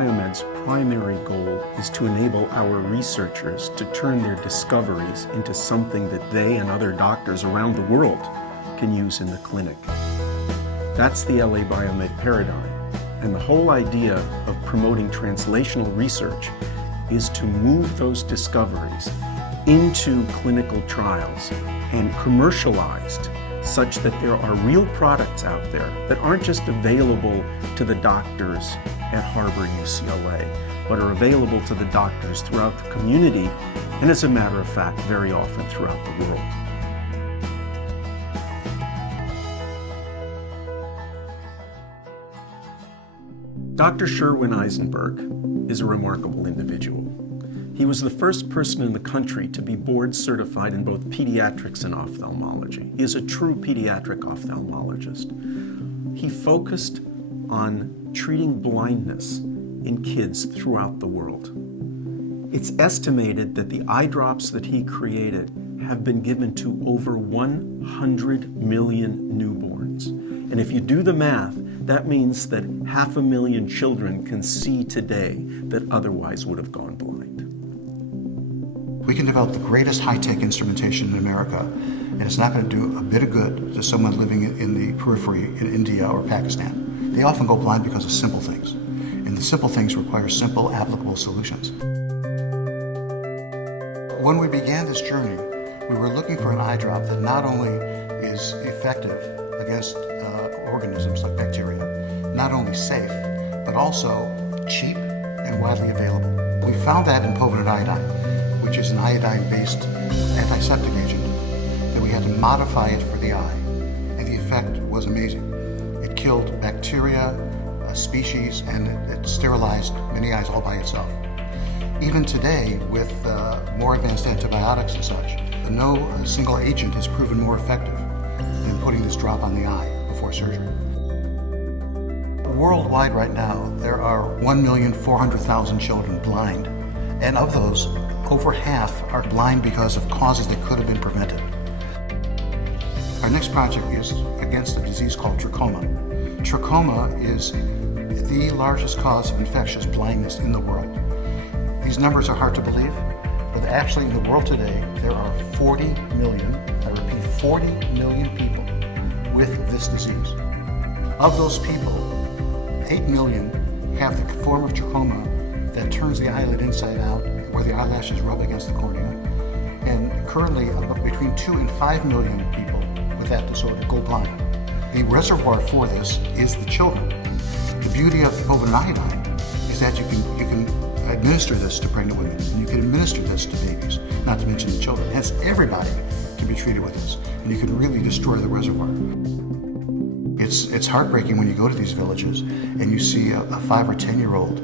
BioMed's primary goal is to enable our researchers to turn their discoveries into something that they and other doctors around the world can use in the clinic. That's the LA BioMed paradigm, and the whole idea of promoting translational research is to move those discoveries into clinical trials and commercialized such that there are real products out there that aren't just available to the doctors at Harvard, UCLA, but are available to the doctors throughout the community, and as a matter of fact, very often throughout the world. Dr. Sherwin Eisenberg is a remarkable individual. He was the first person in the country to be board certified in both pediatrics and ophthalmology. He is a true pediatric ophthalmologist. He focused on treating blindness in kids throughout the world. It's estimated that the eye drops that he created have been given to over 100 million newborns. And if you do the math, that means that 500,000 children can see today that otherwise would have gone blind. We can develop the greatest high-tech instrumentation in America, and it's not going to do a bit of good to someone living in the periphery in India or Pakistan. They often go blind because of simple things, and the simple things require simple, applicable solutions. When we began this journey, we were looking for an eye drop that not only is effective against organisms like bacteria, not only safe, but also cheap and widely available. We found that in povidone iodine, which is an iodine-based antiseptic agent, that we had to modify it for the eye, and the effect was amazing. It killed bacteria, species, and it sterilized many eyes all by itself. Even today, with more advanced antibiotics and such, no single agent has proven more effective than putting this drop on the eye before surgery. Worldwide right now, there are 1,400,000 children blind, and of those, over half are blind because of causes that could have been prevented. Our next project is against a disease called trachoma. Trachoma is the largest cause of infectious blindness in the world. These numbers are hard to believe, but actually in the world today, there are 40 million, I repeat, 40 million people with this disease. Of those people, 8 million have the form of trachoma that turns the eyelid inside out, where the eyelashes rub against the cornea. And currently, between 2 and 5 million people with that disorder go blind. The reservoir for this is the children. The beauty of the povidone iodine is that you can administer this to pregnant women, and you can administer this to babies, not to mention the children. Hence, everybody can be treated with this, and you can really destroy the reservoir. It's heartbreaking when you go to these villages and you see a 5 or 10-year-old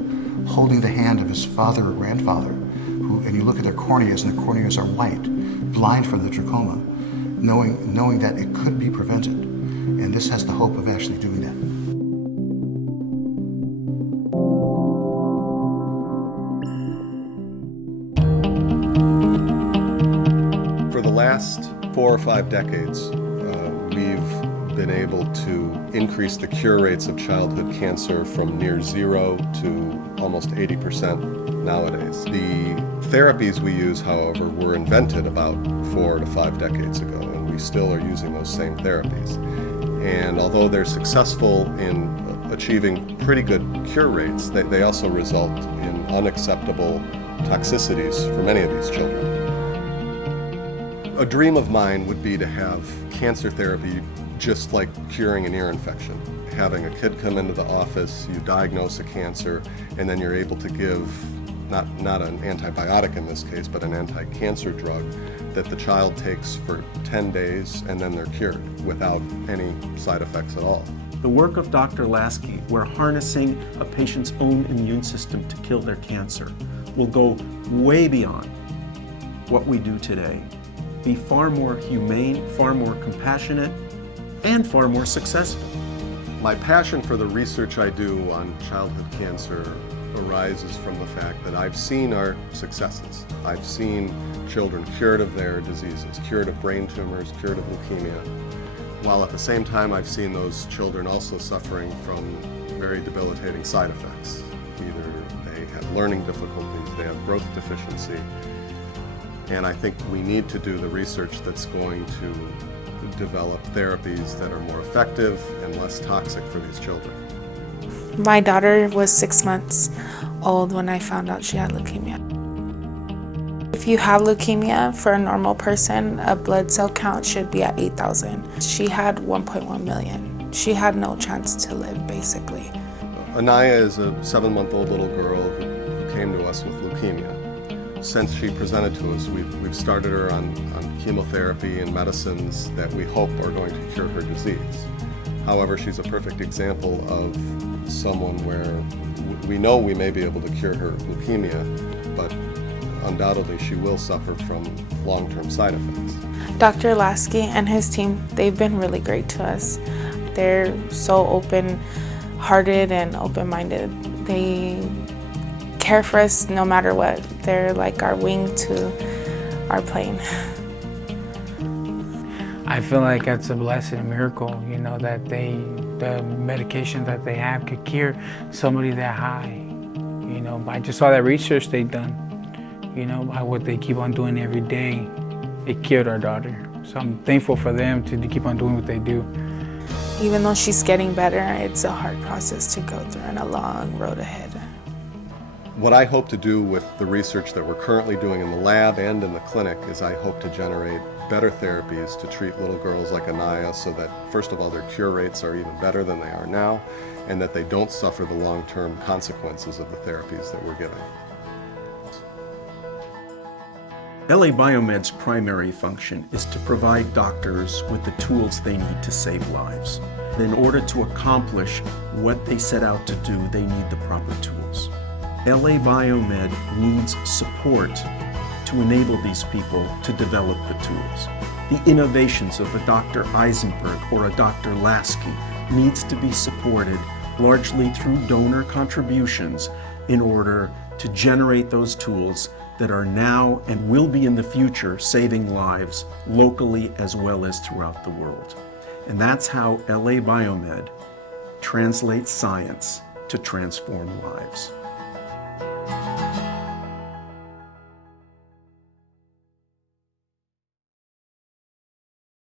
holding the hand of his father or grandfather, and you look at their corneas, and the corneas are white, blind from the trachoma, knowing that it could be prevented. And this has the hope of actually doing that. For the last 4 or 5 decades, we've been able to increase the cure rates of childhood cancer from near 0 to almost 80% nowadays. The therapies we use, however, were invented about 4 to 5 decades ago, and we still are using those same therapies. And although they're successful in achieving pretty good cure rates, they also result in unacceptable toxicities for many of these children. A dream of mine would be to have cancer therapy just like curing an ear infection. Having a kid come into the office, you diagnose a cancer, and then you're able to give not an antibiotic in this case, but an anti-cancer drug that the child takes for 10 days, and then they're cured without any side effects at all. The work of Dr. Lasky, where harnessing a patient's own immune system to kill their cancer, will go way beyond what we do today. Be far more humane, far more compassionate, and far more successful. My passion for the research I do on childhood cancer arises from the fact that I've seen our successes. I've seen children cured of their diseases, cured of brain tumors, cured of leukemia, while at the same time I've seen those children also suffering from very debilitating side effects, either learning difficulties, they have growth deficiency. And I think we need to do the research that's going to develop therapies that are more effective and less toxic for these children. My daughter was 6 months old when I found out she had leukemia. If you have leukemia, for a normal person, a blood cell count should be at 8,000. She had 1.1 million. She had no chance to live, basically. Anaya is a 7-month-old little girl who came to us with leukemia. Since she presented to us, we've started her on chemotherapy and medicines that we hope are going to cure her disease. However, she's a perfect example of someone where we know we may be able to cure her leukemia, but undoubtedly she will suffer from long-term side effects. Dr. Lasky and his team, they've been really great to us. They're so open-hearted and open-minded. They care for us no matter what. They're like our wing to our plane. I feel like it's a blessing, a miracle, you know, that the medication that they have could cure somebody that high. You know, I just saw that research they've done, you know, by what they keep on doing every day. It cured our daughter. So I'm thankful for them to keep on doing what they do. Even though she's getting better, it's a hard process to go through and a long road ahead. What I hope to do with the research that we're currently doing in the lab and in the clinic is I hope to generate better therapies to treat little girls like Anaya so that, first of all, their cure rates are even better than they are now, and that they don't suffer the long-term consequences of the therapies that we're giving. LA BioMed's primary function is to provide doctors with the tools they need to save lives. In order to accomplish what they set out to do, they need the proper tools. LA BioMed needs support to enable these people to develop the tools. The innovations of a Dr. Eisenberg or a Dr. Lasky needs to be supported largely through donor contributions in order to generate those tools that are now and will be in the future saving lives locally as well as throughout the world. And that's how LA BioMed translates science to transform lives.